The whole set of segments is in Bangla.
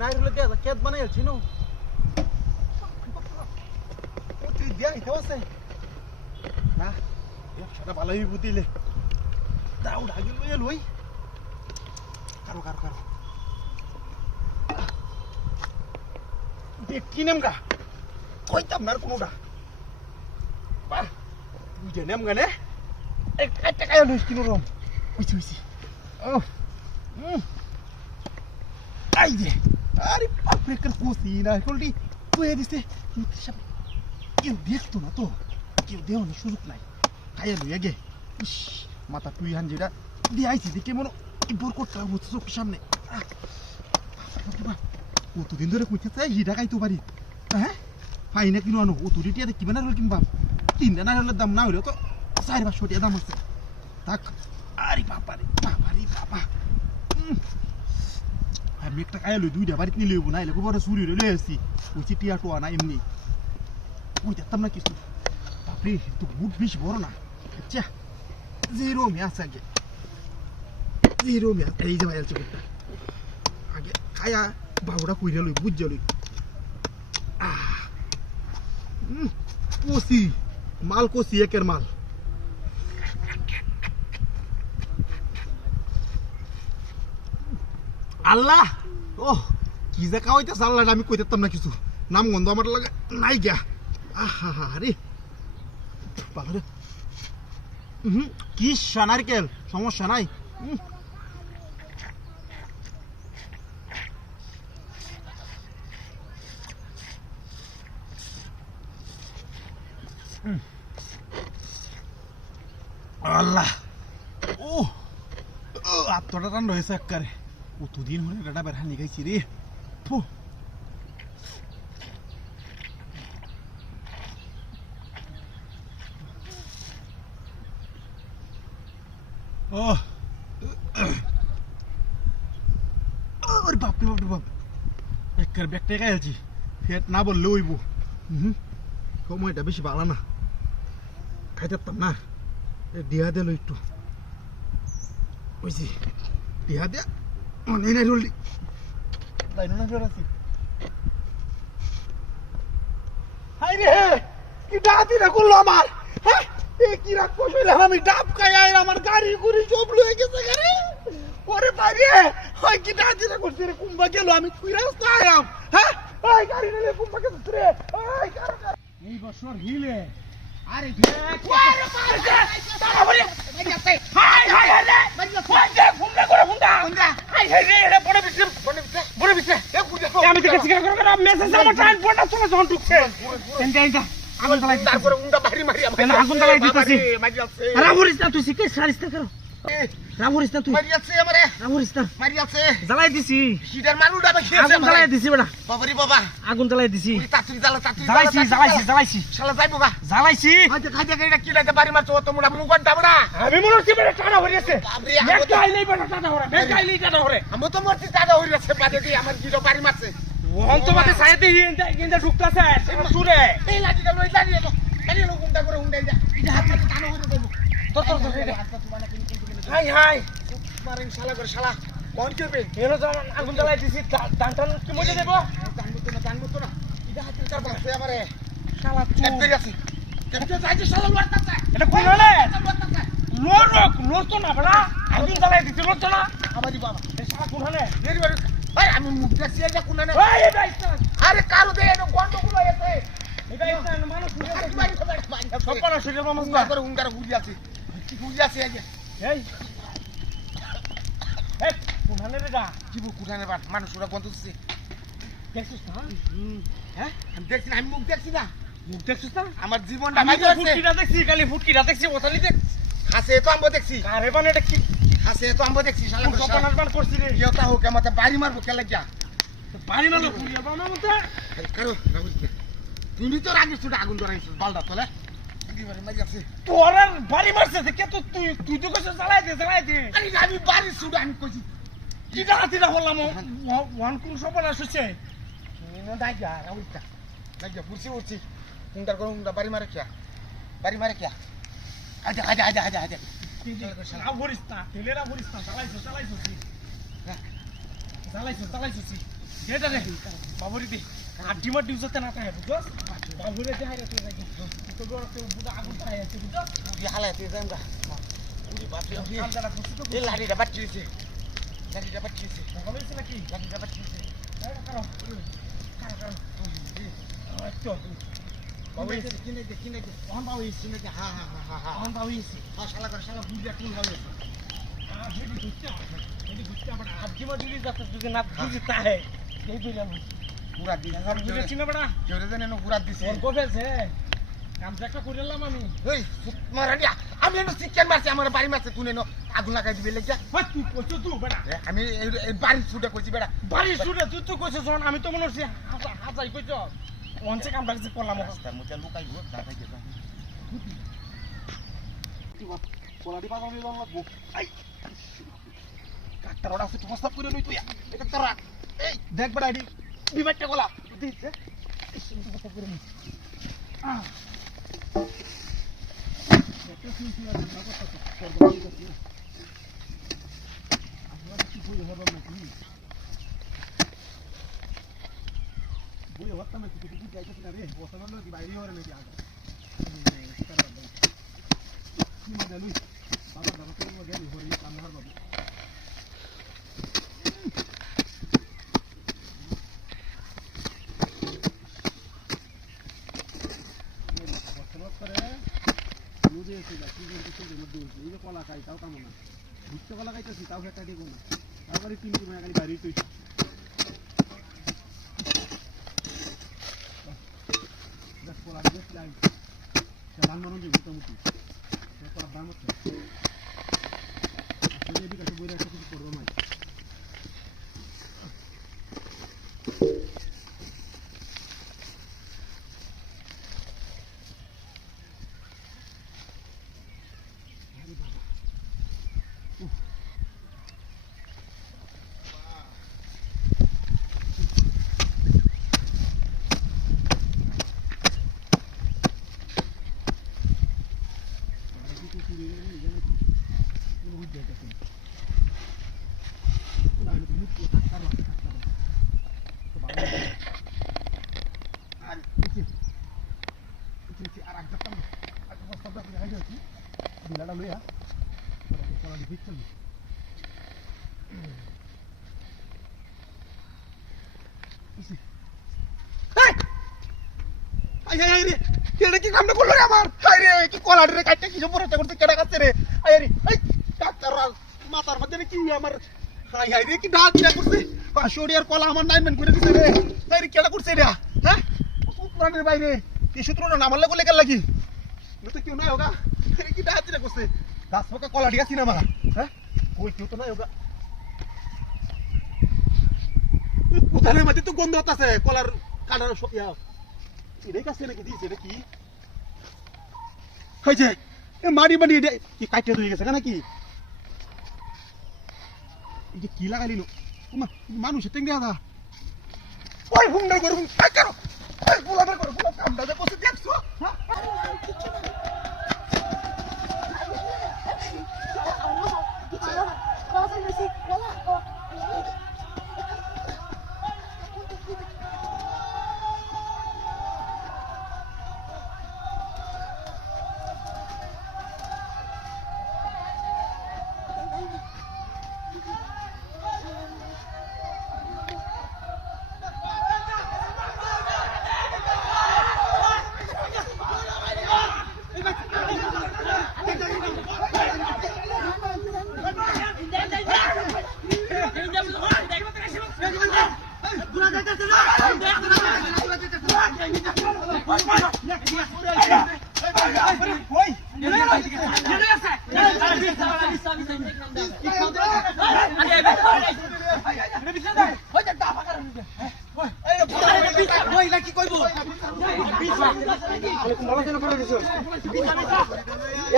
নাই হলে দিয়া কেত বানাই আছি নো ওটি দিয়া ইতে আছে না একসাথে ভালোই বুদিলে দাও ডাগি লই লই কারো কারো কারো কি নাম গা কইতাম না কোনটা বাহ বুঝে নাম গানে এক টাকা লইস কিনো রম বুঝছি বুঝছি ও আই দে আরে বাপরে কার কোসি না কলটি তুই দিছে সব কেউ দেখতো না তো কেউ দেও না সুযোগ নাই খাইয়া লইয়া গে ইস মাথা তুই হান যেটা দিয়ে আইছি দেখে মনে ইবর করতে হচ্ছে চোখের সামনে কতদিন ধরে কইতেছে হিটা খাইতে পারি হ্যাঁ পাই না কিনো আনো ও তুই টিয়াতে কিবা না হল কিনবাম 3টা না হলে দাম না হইলেও তো 4-500 টাকা দাম হচ্ছে থাক আরে বাবারে বাবারে বাবা আমি একটা খাইয়া লই 2টা বাড়িতে নিয়ে লইব না এলে গোবরে চুরি হইলে লই আসছি ওই টিয়া টোয়া না এমনি ওই দেখতাম না কিছু বাপরে তো বুট বেশি বড় না আচ্ছা জিরো মে আছে আগে জিরো মে এই যে ভাইয়াল চিকুটটা আগে খায়া বাবুটা কইরা লই বুঝ লই কোসি মাল কোসি একের মাল আল্লাহ ও কি যে খাওয়াইতেছে আল্লাহ আমি কইতাম না কিছু নাম গন্ধ আমার লাগে নাই গিয়া আহা রে বাবারে কি নারকেল সমস্যা নাই আল্লাহ ও আত্মটা টান রয়েছে একবারে কতদিন হলে ডাটা বেড়া নিয়ে গেছি রে ও বাপরে বাপরে বাপ একবার ব্যাগটা খাইছি ফেট না বললে ওইব সময়টা বেশি ভালো না খাইতে পারতাম না দেহা দিল একটু বুঝছি দেহা দেয়া অনেক নাই রলি লাইন না ফের আছি হাই রে কি ডাতি রে করলো আমার হ্যাঁ এই কি রাখ কইলাম আমি ডাব খাই আর আমার গাড়ি গুড়ি সব লয়ে গেছে গাড়ি ওরে ভাই হাই কি ডাতি রে করছে রে কুম্বা গেল আমি তুই রাস্তা আয়াম হ্যাঁ ওই গাড়ি নিয়ে কুম্বা গেছে রে ওই কার এই বছর হিলে আরে ওরে পারছে তারা বলে হাই হাই হাই রে বাজে কুম্বা করে হুন্ডা হাই হাই রে রে বড় বিছে এ কুজা আমি তো কিছু করে মেসেজ আমার টাইম পড়া চলে যখন ঢুকছে এন্ডা আগুন জ্বালাই তারপরে উন্ডা বাড়ি মারি আমাকে আগুন জ্বালাই দিতেছি রামুরিস না তুই শিখে সারিস না করো রামুরিস না তুই মারি আছে আমারে রামুরিস না মারি আছে জ্বালাই দিছি হিটার মারুডা বা খেয়েছে আগুন জ্বালাই দিছি বড়া বাবারে বাবা আগুন জ্বালাই দিছি তাড়াতাড়ি জ্বালাইছি শালা যাইবো গা জ্বালাইছি খাইতে এটা কি লাগে বাড়ি মারছো তো মোড়া মুখ ঘন্টা বড়া আমি মনে হচ্ছে বড় টানা হই আছে একটা আইলেই বড় টানা হরে একটা আইলেই টানা হরে আমি তো মরছি টানা হই আছে বাদে দি আমার গিরো বাড়ি মারছে ওহন তো বাদে সাইতে ইন্দা ঢুকতাছে সুরে এই লাগি গেল এই লাগি গেল খালি লোক উন্ডা করে উন্ডাই যা এটা হাত মারতে টানা হই দেব তো হাই হাই মারেন শালা করে শালা কোন করবে এনো যখন আগুন জ্বালাই দিছি টান কি মজা দেব টানবো তো না এটা হাতে চাপ আছে আমারে শালা চুপ আছে কেমতে যাইছে শালা লড়তাছে এটা কোন হলে লোর তো না বড়া আগুন জ্বালাই দিছি লোর তো না আমারি বাবা এই শালা কোন হলে দেরি বাড়ি ভাই আমি মুখ দেখছি এটা কোন হলে ভাই এটা ইস্তান আরে কারো দে এনো গন্ডগুলো আছে এটা ইস্তান মানুষ সপনা শরীর মামা করে উঙ্গার গুলি আছে গুলি আছে এই এই কোনখানে রে দা জীব কোনখানে বাট মানুষ ওরা গন্ধ দিচ্ছে দেখছিস না হ্যাঁ আমি দেখছি না আমি মুখ দেখছি না মুখ দেখছিস না আমার জীবনটা ভাই আছে ফুটকিটা দেখছি খালি ফুটকিটা দেখছি ওতালি দেখ হাসে তো আমবো দেখছি আরে বান এটা কি হাসে তো আমবো দেখছি শালা সপনার বান করছি রে ইয়তা হোক আমাতে বাড়ি মারবো কে লাগিয়া বাড়ি মারলো পুরিয়া বানা মতে করো তুমি তো রাগিস তুই আগুন ধরাইছিস বালদা তোলে তোর বাড়ি মারছে কে তো তুই তো কইছ জ্বালাই দে আরে আমি বাড়ি ছুড়ে আমি কইছি কি জাতিরা হলাম ওয়ান কোন সপনা শুছে নিনো দাইগা রাউটা দাইগা পুরছি উন্ডার করে উন্ডা বাড়ি মারে কিয়া আজা না ভরিস না তেলেরা ভরিস না জ্বালাইছছি এটা রে বাবুরি দি আড্ডিমার ডিউজতে না থাকে বুঝছস বাবুরে দেখাই রে তুই নাকি তো গরতে বুড়া আগুন খাই আছে বুঝছস তুই হালাতে যামগা পুরি বাপরে আমদাটা খুশি তো এই লাড়িটা বাচ্চিছে লাড়িটা বাচ্চিছে বলেছ নাকি লাড়িটা বাচ্চিছে কারো কারো আচ্ছা বাবু এসে কিনে দে ওহন বাবু এসে কিনে দে হ্যাঁ ওহন বাবু এসে শালা বুড়িয়া টুল হবে হেডি গুচ্চা বড় আড্ডিমার ডিউজ যাচ্ছে যদি না বুঝি তাহে এই দিলাম পুরা দিন আর বুঝে চিনা বড়া জোরে জানে না পুরা দিছে ওর গোবেছে কাম দেখা কইলাম আমি ওই মারাডিয়া আমি এনো চিকেন মারছি আমার বাড়ি মারছে তুই এনো আগুন লাগাই দিবি লাগা বাট তুই কইছ তুই বড়া আমি এই বাড়ি ছুটে কইছি বড়া বাড়ি ছুটে তুই তো কইছ যখন আমি তো মনে হচ্ছে হাজাই কইছ ওনছে কাম লাগছে করলাম রাস্তার মধ্যে লুকাই হোক দাদা গেছে তুই কোলাডি বাজার নিয়ে লাগবো আই কাটটা রডা আছে প্রস্তাব করে লই তুই এটা তোরা এই দেখ বড়া আইডি বিমাটটা গোলা দিছে প্রস্তাব করে নি কলা খাই তাও কামো না বুঝতে কলা খাইতেছি তাও একটা দিব না তারপরে 3 দিন আগে বাইরে তুই দেখ কলা দেখ লাই চালান মরন দি মোটামুটি কলা দাম হচ্ছে আসলে এদিকে একটা বইরা কিছু করব না Bila dulu ya. Kalau dipikir. Isi. Hai. Ay রে। কেডা কি কামটা করলো রে আমার? হাই রে কি কলাড়ি রে কাটতে কি জবরতে করতে কেডা কাটছে রে? আই রে। এই ডাক্তার মাথার মধ্যে কি আমার হাই রে কি ডাক দিয়া করছে? পাশোড়িয়ার কলা আমার নাইনমেন্ট করে দিছে রে। হাই রে কেডা করছে রে? হ্যাঁ? পুরানের বাইরে কি সূত্রটা নামার লাগলে কেন লাগি? না তো কেউ নাই হোগা। আরে কি ডাক দিয়া করছে? গাছ পাকা কলা দিয়া চিনা মারা। হ্যাঁ? কই কেউ তো নাই হোগা। উধারের মধ্যে তো গন্ধ হতাছে কলার কাটার ইয়া এটাই কাছে নাকি দিয়েছে এটা কি হয়েছে মারি মারি এটা কি কাটতে হয়ে গেছে নাকি কি লাগালি মানুষের টেঙ্গে আদা ওই হুন্ডা করো পোলাটা করো পোলা কামটা বসে দেখছো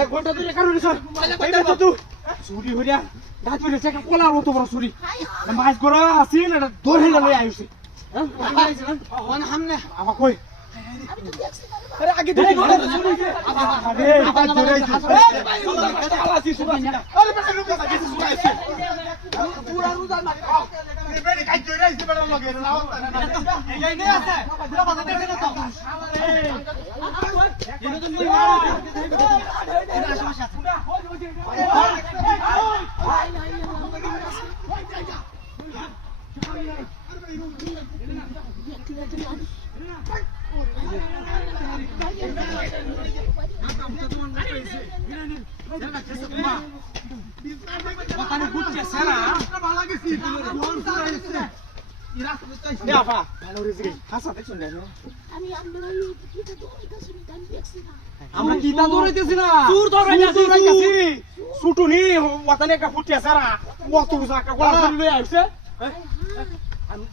এক ঘন্টা ধরে কারণ চুরি হইয়া গাছ বেড়েছে একটা কলার মতো বড় চুরি মাছ গড়া আসিল এটা দৌড়ে লই আইছে আমার কই আমি তো দেখছি না রে বাবা। আরে আগে ধরে ধরে আরে আবার ধরে আলাসি সুরাসি আরে বেটা রুকে গেছে সুরাইছে পুরা রুজা না বেটা কাই ধরে আইছে বেটা লগে না এই নে আছে পুরা বাধা দেখে না তো এনে তো মই এর আশেপাশে আছে কথানে বুঝছে সারা ভালো গেছি ভালো রেসি হাসা দেখছেন না আমি আমরা কি তো দৌড়াইতেছি না আমি দেখছি না আমরা কিতা দৌড়াইতেছি না চুর দৌড়াইতেছি ছুটুনি ওখানে একটা ফুটিয়া সারা কত জায়গা গোলা করে লই আইছে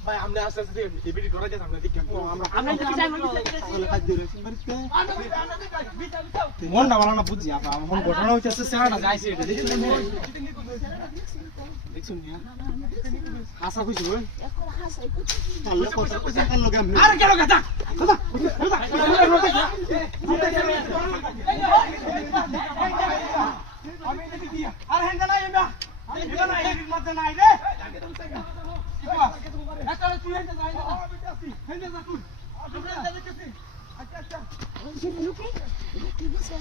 ভাই আমরা আসতে আসতে এই বিডি ধরে যাই আমরা দেখি আমরা কি জানি না কাজ ধরে মন না ভালো না বুঝি আপা আমার ঘটনা হইছে সারা যাইছে এটা দেখছুন না হাসা কইছো এখন হাসাই করছি আল্লাহ কথা কইছে কাল লগে আমি আরে কেন গাতা আমি দেখি দিয়া আরে হেন না এমা হেন না এই মত নাই রে একটা তুই হেন যাই না হেন যা তুই আমরা দেখতেছি আচ্ছা আচ্ছা ওই যে লোকে ঠিক আছে